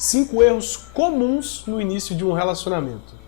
5 erros comuns no início de um relacionamento.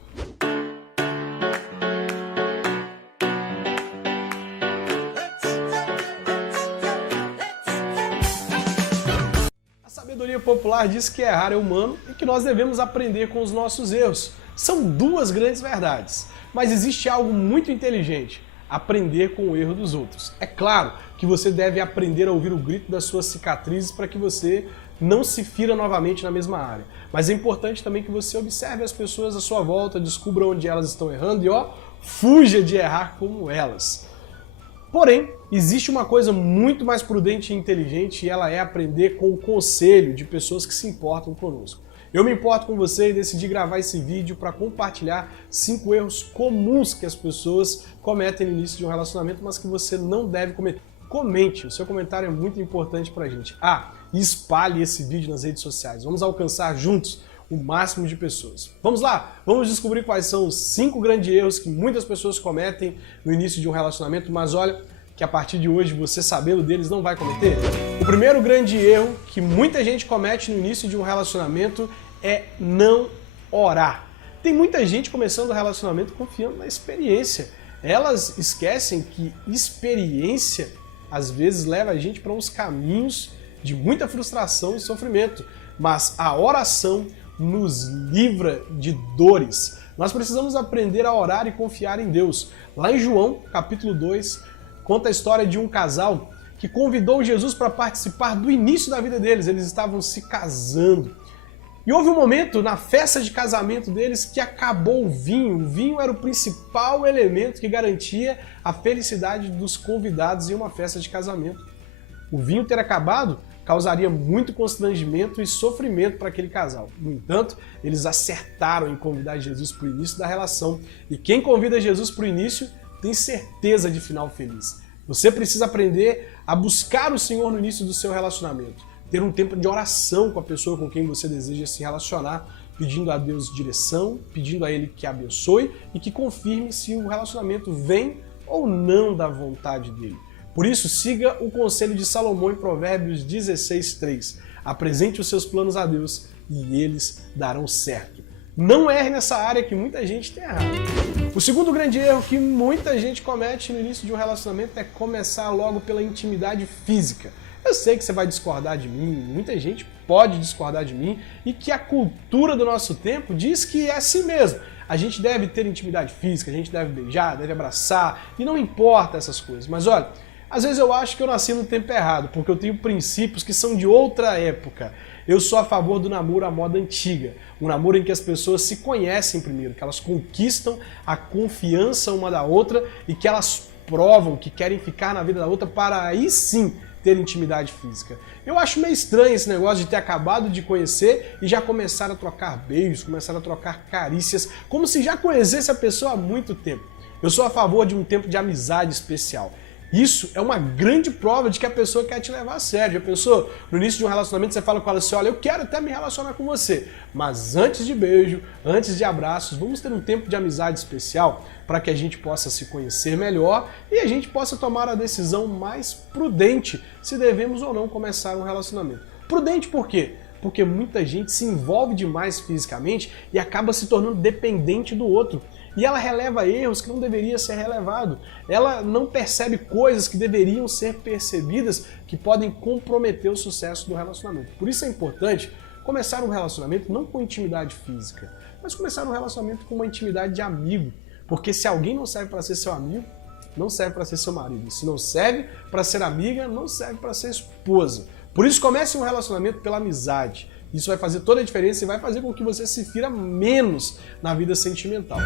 A sabedoria popular diz que errar é humano e que nós devemos aprender com os nossos erros. São duas grandes verdades, mas existe algo muito inteligente: aprender com o erro dos outros. É claro que você deve aprender a ouvir o grito das suas cicatrizes para que você não se fira novamente na mesma área. Mas é importante também que você observe as pessoas à sua volta, descubra onde elas estão errando e fuja de errar como elas. Porém, existe uma coisa muito mais prudente e inteligente, e ela é aprender com o conselho de pessoas que se importam conosco. Eu me importo com você e decidi gravar esse vídeo para compartilhar 5 erros comuns que as pessoas cometem no início de um relacionamento, mas que você não deve cometer. Comente, o seu comentário é muito importante pra gente. E espalhe esse vídeo nas redes sociais. Vamos alcançar juntos o máximo de pessoas. Vamos lá, vamos descobrir quais são os 5 grandes erros que muitas pessoas cometem no início de um relacionamento, mas olha que a partir de hoje, você sabendo deles, não vai cometer. O primeiro grande erro que muita gente comete no início de um relacionamento é não orar. Tem muita gente começando o relacionamento confiando na experiência. Elas esquecem que experiência às vezes leva a gente para uns caminhos de muita frustração e sofrimento, mas a oração nos livra de dores. Nós precisamos aprender a orar e confiar em Deus. Lá em João, capítulo 2, conta a história de um casal que convidou Jesus para participar do início da vida deles. Eles estavam se casando. E houve um momento na festa de casamento deles que acabou o vinho. O vinho era o principal elemento que garantia a felicidade dos convidados em uma festa de casamento. O vinho ter acabado causaria muito constrangimento e sofrimento para aquele casal. No entanto, eles acertaram em convidar Jesus para o início da relação. E quem convida Jesus para o início tem certeza de final feliz. Você precisa aprender a buscar o Senhor no início do seu relacionamento. Ter um tempo de oração com a pessoa com quem você deseja se relacionar, pedindo a Deus direção, pedindo a Ele que abençoe e que confirme se o relacionamento vem ou não da vontade dele. Por isso, siga o conselho de Salomão em Provérbios 16:3. Apresente os seus planos a Deus e eles darão certo. Não erre nessa área que muita gente tem errado. O segundo grande erro que muita gente comete no início de um relacionamento é começar logo pela intimidade física. Eu sei que você vai discordar de mim, muita gente pode discordar de mim, e que a cultura do nosso tempo diz que é assim mesmo. A gente deve ter intimidade física, a gente deve beijar, deve abraçar, e não importa essas coisas. Mas olha, às vezes eu acho que eu nasci no tempo errado, porque eu tenho princípios que são de outra época. Eu sou a favor do namoro à moda antiga, um namoro em que as pessoas se conhecem primeiro, que elas conquistam a confiança uma da outra e que elas provam que querem ficar na vida da outra para aí sim ter intimidade física. Eu acho meio estranho esse negócio de ter acabado de conhecer e já começar a trocar beijos, começar a trocar carícias, como se já conhecesse a pessoa há muito tempo. Eu sou a favor de um tempo de amizade especial. Isso é uma grande prova de que a pessoa quer te levar a sério. Já pensou? No início de um relacionamento você fala com ela assim: olha, eu quero até me relacionar com você, mas antes de beijo, antes de abraços, vamos ter um tempo de amizade especial para que a gente possa se conhecer melhor e a gente possa tomar a decisão mais prudente se devemos ou não começar um relacionamento. Prudente por quê? Porque muita gente se envolve demais fisicamente e acaba se tornando dependente do outro. E ela releva erros que não deveria ser relevado. Ela não percebe coisas que deveriam ser percebidas, que podem comprometer o sucesso do relacionamento. Por isso é importante começar um relacionamento não com intimidade física, mas começar um relacionamento com uma intimidade de amigo. Porque se alguém não serve para ser seu amigo, não serve para ser seu marido. Se não serve para ser amiga, não serve para ser esposa. Por isso comece um relacionamento pela amizade. Isso vai fazer toda a diferença e vai fazer com que você se fira menos na vida sentimental.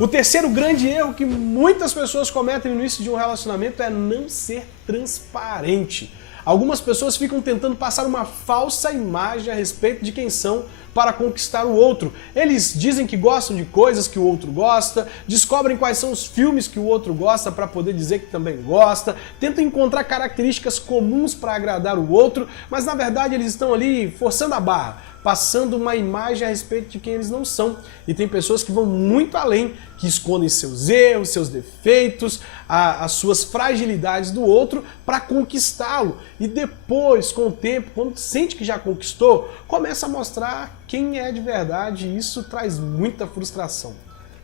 O terceiro grande erro que muitas pessoas cometem no início de um relacionamento é não ser transparente. Algumas pessoas ficam tentando passar uma falsa imagem a respeito de quem são para conquistar o outro. Eles dizem que gostam de coisas que o outro gosta, descobrem quais são os filmes que o outro gosta para poder dizer que também gosta, tentam encontrar características comuns para agradar o outro, mas na verdade eles estão ali forçando a barra, passando uma imagem a respeito de quem eles não são. E tem pessoas que vão muito além, que escondem seus erros, seus defeitos, as suas fragilidades do outro para conquistá-lo. E depois, com o tempo, quando sente que já conquistou, começa a mostrar quem é de verdade, e isso traz muita frustração.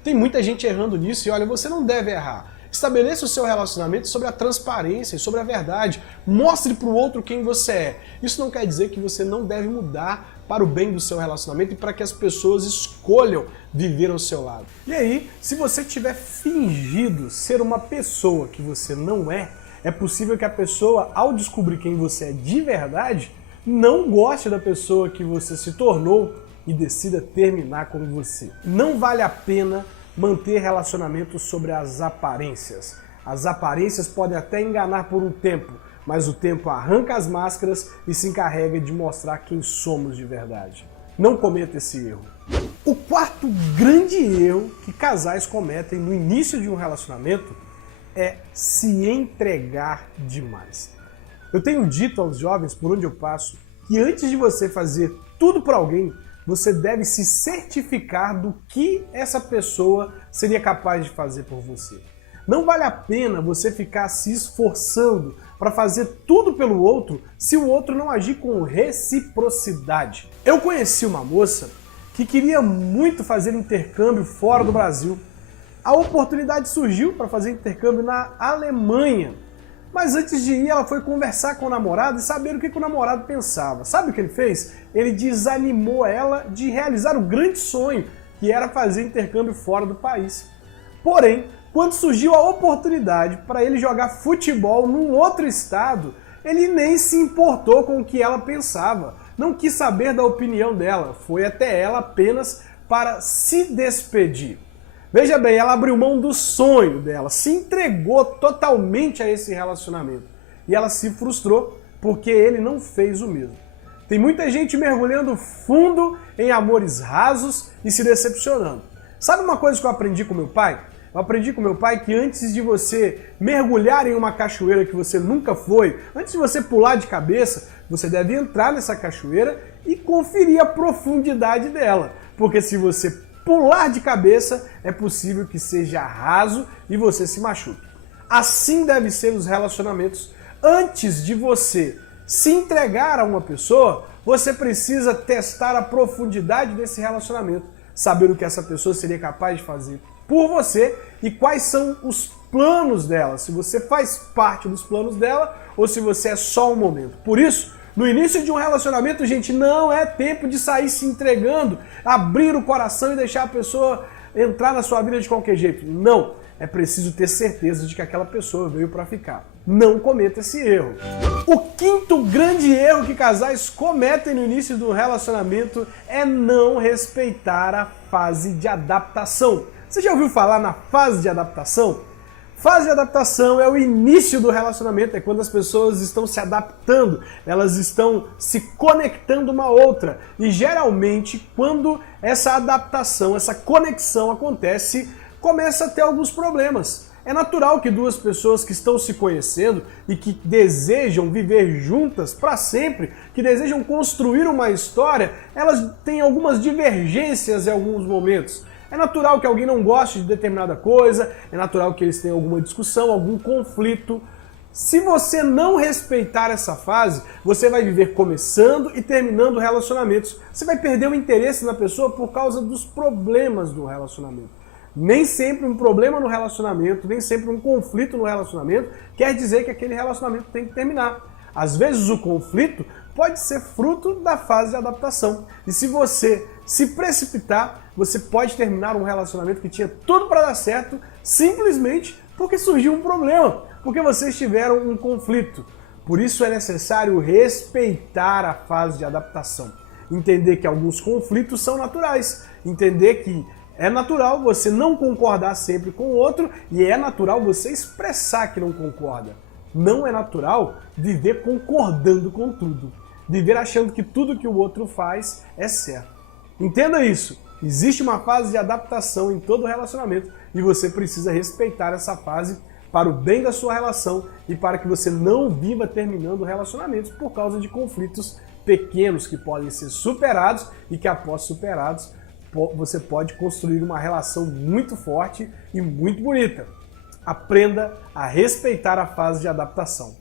Tem muita gente errando nisso e olha, você não deve errar. Estabeleça o seu relacionamento sobre a transparência e sobre a verdade. Mostre para o outro quem você é. Isso não quer dizer que você não deve mudar para o bem do seu relacionamento e para que as pessoas escolham viver ao seu lado. E aí, se você tiver fingido ser uma pessoa que você não é, é possível que a pessoa, ao descobrir quem você é de verdade, não goste da pessoa que você se tornou e decida terminar com você. Não vale a pena manter relacionamentos sobre as aparências. As aparências podem até enganar por um tempo, mas o tempo arranca as máscaras e se encarrega de mostrar quem somos de verdade. Não cometa esse erro. O quarto grande erro que casais cometem no início de um relacionamento é se entregar demais. Eu tenho dito aos jovens por onde eu passo que antes de você fazer tudo por alguém, você deve se certificar do que essa pessoa seria capaz de fazer por você. Não vale a pena você ficar se esforçando para fazer tudo pelo outro se o outro não agir com reciprocidade. Eu conheci uma moça que queria muito fazer intercâmbio fora do Brasil. A oportunidade surgiu para fazer intercâmbio na Alemanha. Mas antes de ir, ela foi conversar com o namorado e saber o que o namorado pensava. Sabe o que ele fez? Ele desanimou ela de realizar o grande sonho, que era fazer intercâmbio fora do país. Porém, quando surgiu a oportunidade para ele jogar futebol num outro estado, ele nem se importou com o que ela pensava. Não quis saber da opinião dela. Foi até ela apenas para se despedir. Veja bem, ela abriu mão do sonho dela, se entregou totalmente a esse relacionamento. E ela se frustrou porque ele não fez o mesmo. Tem muita gente mergulhando fundo em amores rasos e se decepcionando. Sabe uma coisa que eu aprendi com meu pai? Eu aprendi com meu pai que antes de você mergulhar em uma cachoeira que você nunca foi, antes de você pular de cabeça, você deve entrar nessa cachoeira e conferir a profundidade dela. Porque se você pular de cabeça, é possível que seja raso e você se machuque. Assim devem ser os relacionamentos. Antes de você se entregar a uma pessoa, você precisa testar a profundidade desse relacionamento, saber o que essa pessoa seria capaz de fazer por você e quais são os planos dela, se você faz parte dos planos dela ou se você é só um momento. Por isso, no início de um relacionamento, gente, não é tempo de sair se entregando, abrir o coração e deixar a pessoa entrar na sua vida de qualquer jeito. Não, é preciso ter certeza de que aquela pessoa veio para ficar. Não cometa esse erro. O quinto grande erro que casais cometem no início do relacionamento é não respeitar a fase de adaptação. Você já ouviu falar na fase de adaptação? Fase de adaptação é o início do relacionamento, é quando as pessoas estão se adaptando, elas estão se conectando uma à outra. E geralmente, quando essa adaptação, essa conexão acontece, começa a ter alguns problemas. É natural que duas pessoas que estão se conhecendo e que desejam viver juntas para sempre, que desejam construir uma história, elas têm algumas divergências em alguns momentos. É natural que alguém não goste de determinada coisa, é natural que eles tenham alguma discussão, algum conflito. Se você não respeitar essa fase, você vai viver começando e terminando relacionamentos. Você vai perder o interesse na pessoa por causa dos problemas do relacionamento. Nem sempre um problema no relacionamento, nem sempre um conflito no relacionamento quer dizer que aquele relacionamento tem que terminar. Às vezes o conflito pode ser fruto da fase de adaptação. E se você se precipitar, você pode terminar um relacionamento que tinha tudo para dar certo, simplesmente porque surgiu um problema, porque vocês tiveram um conflito. Por isso é necessário respeitar a fase de adaptação. Entender que alguns conflitos são naturais. Entender que é natural você não concordar sempre com o outro e é natural você expressar que não concorda. Não é natural viver concordando com tudo. Viver achando que tudo que o outro faz é certo. Entenda isso. Existe uma fase de adaptação em todo relacionamento e você precisa respeitar essa fase para o bem da sua relação e para que você não viva terminando relacionamentos por causa de conflitos pequenos que podem ser superados e que após superados você pode construir uma relação muito forte e muito bonita. Aprenda a respeitar a fase de adaptação.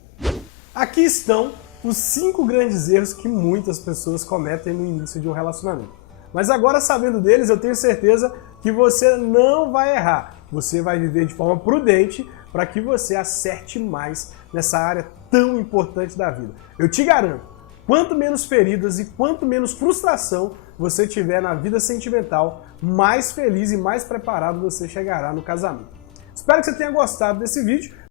Aqui estão os 5 grandes erros que muitas pessoas cometem no início de um relacionamento. Mas agora, sabendo deles, eu tenho certeza que você não vai errar. Você vai viver de forma prudente para que você acerte mais nessa área tão importante da vida. Eu te garanto, quanto menos feridas e quanto menos frustração você tiver na vida sentimental, mais feliz e mais preparado você chegará no casamento. Espero que você tenha gostado desse vídeo.